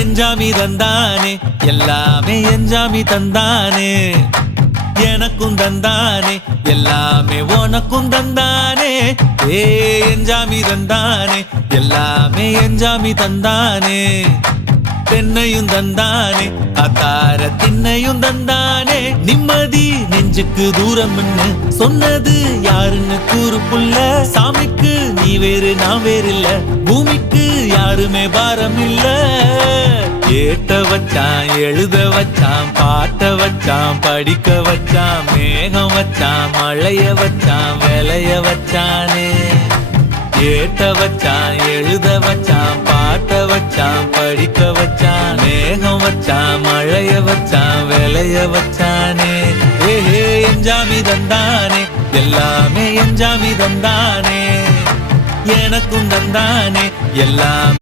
எஞ்சாமி தந்தானே எல்லாமே எஞ்சாமி தந்தானே எனக்கும் தந்தானே எல்லாமே உனக்கும் தந்தானே ஏ எஞ்சாமி தந்தானே எல்லாமே எஞ்சாமி தந்தானே தென்னையும் தந்தானே அத்தார திண்ணையும் தந்தானே நிம்மதி நெஞ்சுக்கு தூரம்னு சொன்னது யாருன்னு கூறு புள்ள சாமிக்கு நீ வேறு நான் வேறு இல்ல பூமிக்கு யாருமே பாரம் இல்ல ஏட்ட வச்சான் எழுத வச்சான் பாட்ட வச்சான் படிக்க வச்சான் மேகம் வச்சான் மழைய வச்சான் விளைய வச்சானே ஏட்ட வச்சான் எழுத வச்சான் பாட்ட வச்சான் படிக்க வச்சான் மேகம் வச்சான் மழைய வச்சான் விளைய வச்சானே ஏஹே எஞ்சாமி தந்தானே எல்லாமே எஞ்சாமி தந்தானே எனக்கும் தந்தானே எல்லாம்